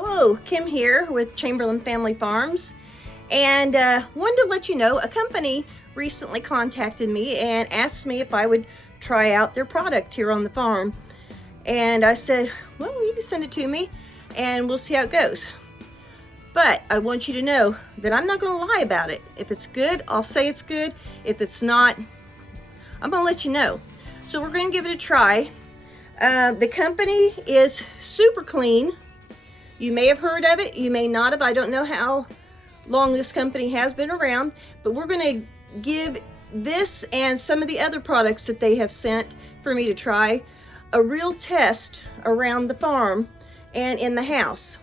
Hello, Kim here with Chamberlain Family Farms, and wanted to let you know a company recently contacted me and asked me if I would try out their product here on the farm. And I said, well, you can send it to me and we'll see how it goes. But I want you to know that I'm not going to lie about it. If it's good, I'll say it's good. If it's not, I'm going to let you know. So we're going to give it a try. The company is Super Clean. You may have heard of it, you may not have. I don't know how long this company has been around, but we're going to give this and some of the other products that they have sent for me to try a real test around the farm and in the house.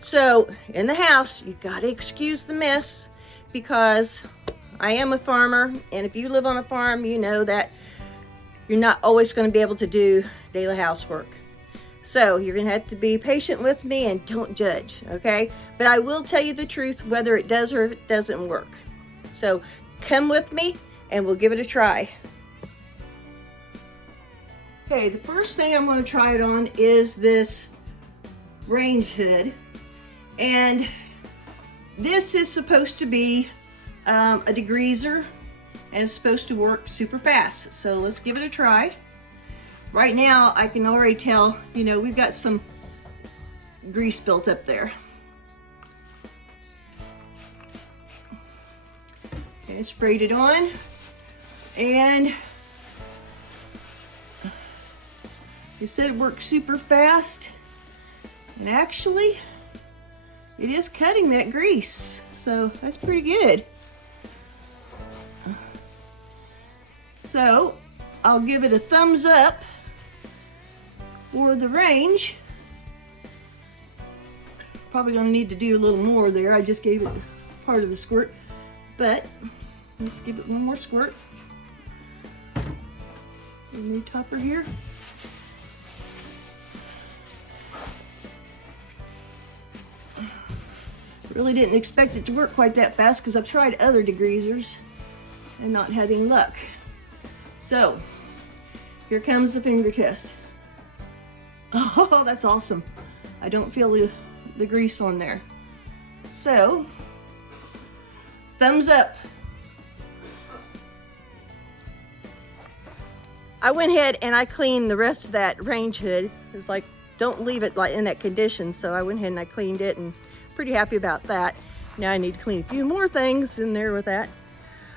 So in the house, you got to excuse the mess because I am a farmer, and if you live on a farm, you know that you're not always going to be able to do daily housework. So you're going to have to be patient with me and don't judge, okay? But I will tell you the truth, whether it does or if it doesn't work. So come with me and we'll give it a try. Okay, the first thing I'm going to try it on is this range hood. And this is supposed to be a degreaser, and it's supposed to work super fast. So let's give it a try. Right now, I can already tell, you know, we've got some grease built up there. Okay, I sprayed it on, and it said it works super fast, and actually, it is cutting that grease, so that's pretty good. So, I'll give it a thumbs up for the range. Probably gonna need to do a little more there. I just gave it part of the squirt, but let's give it one more squirt. A new topper here. Really didn't expect it to work quite that fast because I've tried other degreasers and not having luck. So, here comes the finger test. Oh, that's awesome. I don't feel the grease on there. So, thumbs up. I went ahead and I cleaned the rest of that range hood. It's like, don't leave it like in that condition. So I went ahead and I cleaned it, and pretty happy about that. Now I need to clean a few more things in there with that.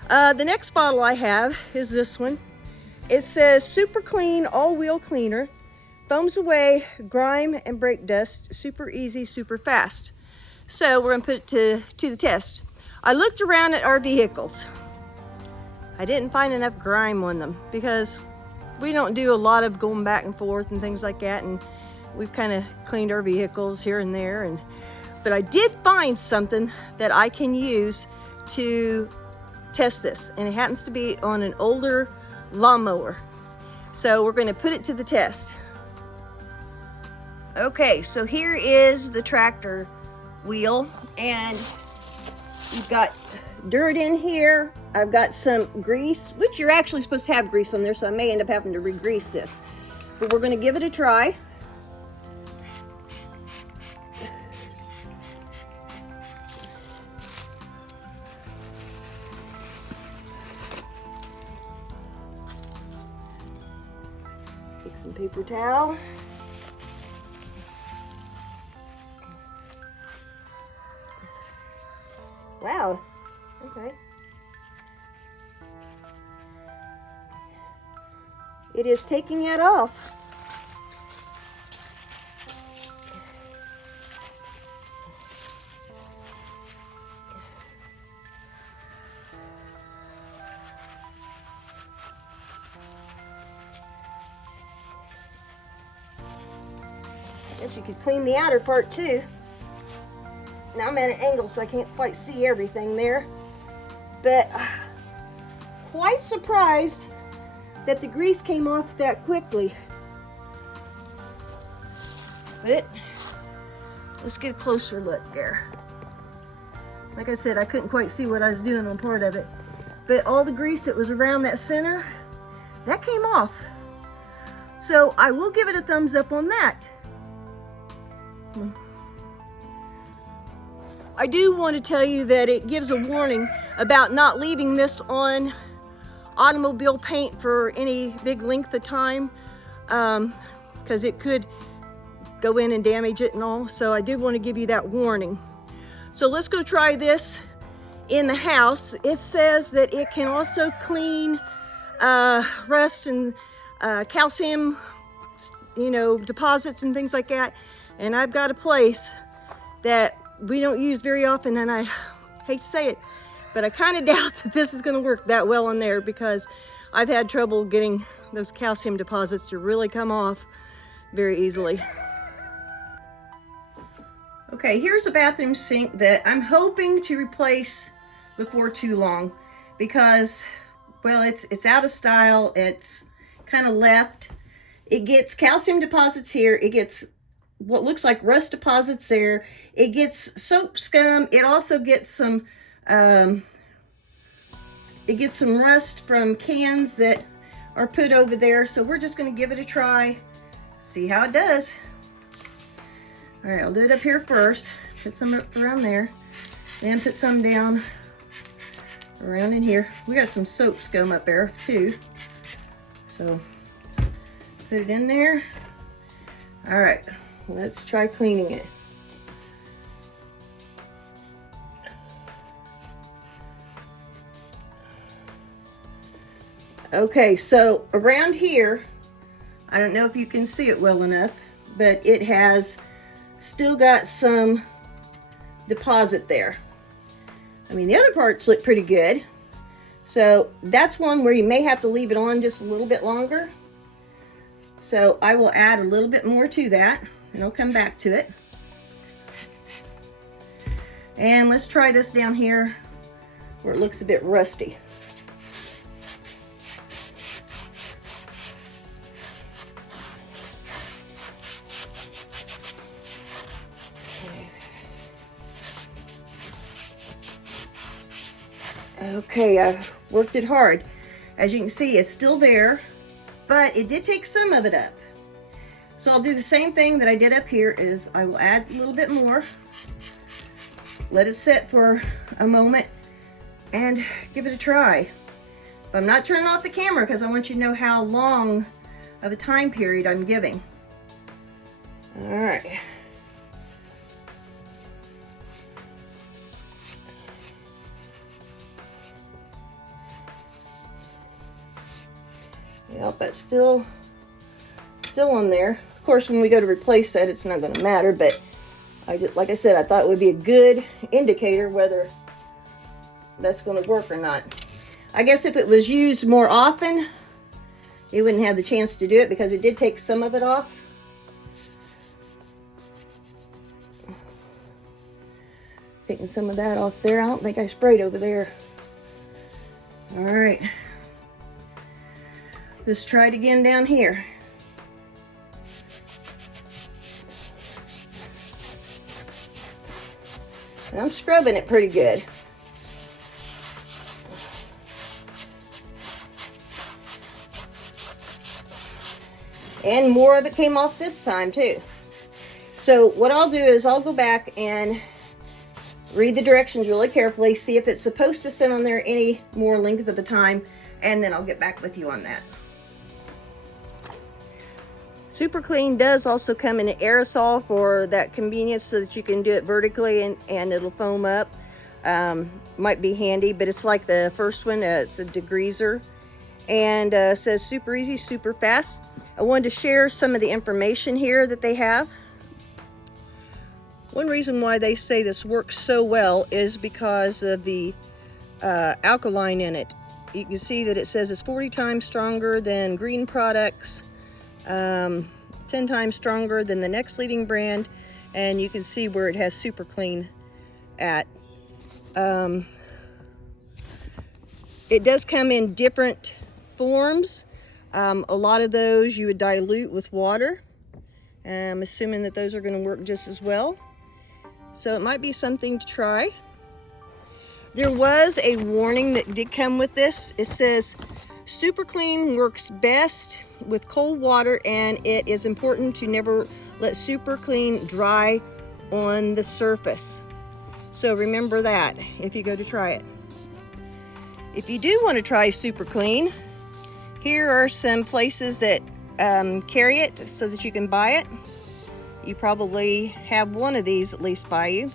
The next bottle I have is this one. It says Super Clean All-Wheel Cleaner, foams away grime and brake dust, super easy, super fast. So we're gonna put it to the test. I looked around at our vehicles. I didn't find enough grime on them because we don't do a lot of going back and forth and things like that, and we've kind of cleaned our vehicles here and there. But I did find something that I can use to test this, and it happens to be on an older lawnmower. So we're going to put it to the test. Okay, so here is the tractor wheel, and you've got dirt in here. I've got some grease, which you're actually supposed to have grease on there, so I may end up having to re-grease this. But we're going to give it a try. Take some paper towel. Wow, okay. It is taking it off. I guess you could clean the outer part too. Now I'm at an angle, so I can't quite see everything there. But quite surprised that the grease came off that quickly. But let's get a closer look there. Like I said, I couldn't quite see what I was doing on part of it. But all the grease that was around that center, that came off. So I will give it a thumbs up on that. I do want to tell you that it gives a warning about not leaving this on automobile paint for any big length of time, because it could go in and damage it and all. So I did want to give you that warning. So let's go try this in the house. It says that it can also clean rust and calcium, deposits and things like that. And I've got a place that we don't use very often, and I hate to say it, but I kind of doubt that this is going to work that well in there, because I've had trouble getting those calcium deposits to really come off very easily. Okay, here's a bathroom sink that I'm hoping to replace before too long, because, well, it's out of style. It's kind of left. It gets calcium deposits here. It gets what looks like rust deposits there. It gets soap scum. It also gets some rust from cans that are put over there. So we're just going to give it a try, see how it does. All right, I'll do it up here first. Put some up around there, then put some down around in here. We got some soap scum up there too, so put it in there. All right, let's try cleaning it. Okay, so around here, I don't know if you can see it well enough, but it has still got some deposit there. I mean, the other parts look pretty good. So that's one where you may have to leave it on just a little bit longer. So I will add a little bit more to that, and I'll come back to it. And let's try this down here where it looks a bit rusty. Okay, I worked it hard. As you can see, it's still there, but it did take some of it up. So I'll do the same thing that I did up here, is I will add a little bit more, let it sit for a moment, and give it a try. But I'm not turning off the camera because I want you to know how long of a time period I'm giving. All right. Yep, that's still on there. Of course, when we go to replace that, it's not going to matter, but like I said, I thought it would be a good indicator whether that's going to work or not. I guess if it was used more often, you wouldn't have the chance to do it, because it did take some of it off. Taking some of that off there. I don't think I sprayed over there. All right. Let's try it again down here. And I'm scrubbing it pretty good. And more of it came off this time too. So what I'll do is I'll go back and read the directions really carefully, see if it's supposed to sit on there any more length of the time, and then I'll get back with you on that. Super Clean does also come in an aerosol for that convenience, so that you can do it vertically and it'll foam up. Might be handy, but it's like the first one. It's a degreaser, and says super easy, super fast. I wanted to share some of the information here that they have. One reason why they say this works so well is because of the alkaline in it. You can see that it says it's 40 times stronger than green products, 10 times stronger than the next leading brand, and you can see where it has Super Clean at. It does come in different forms. A lot of those you would dilute with water. I'm assuming that those are going to work just as well. So it might be something to try. There was a warning that did come with this. It says Super Clean works best with cold water, and it is important to never let Super Clean dry on the surface. So remember that if you go to try it. If you do want to try Super Clean, here are some places that carry it so that you can buy it. You probably have one of these at least by you.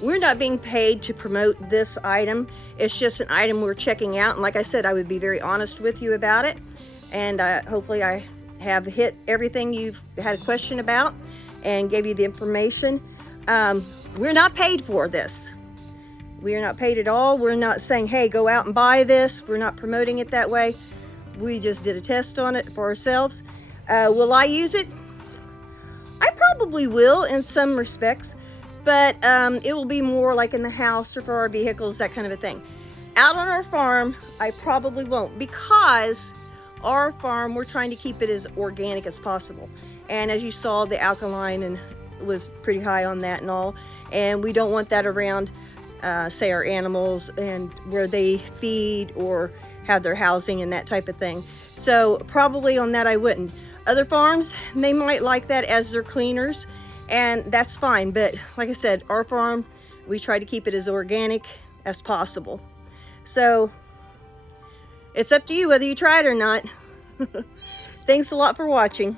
We're not being paid to promote this item. It's just an item we're checking out. And like I said, I would be very honest with you about it. And hopefully I have hit everything you've had a question about and gave you the information. We're not paid for this. We are not paid at all. We're not saying, hey, go out and buy this. We're not promoting it that way. We just did a test on it for ourselves. Will I use it? I probably will in some respects, but it will be more like in the house or for our vehicles, that kind of a thing. Out on our farm, I probably won't, because our farm, we're trying to keep it as organic as possible. And as you saw, the alkaline and was pretty high on that and all. And we don't want that around say our animals and where they feed or have their housing and that type of thing. So probably on that I wouldn't. Other farms, they might like that as their cleaners, and that's fine. But like I said, our farm, we try to keep it as organic as possible. So it's up to you whether you try it or not. Thanks a lot for watching.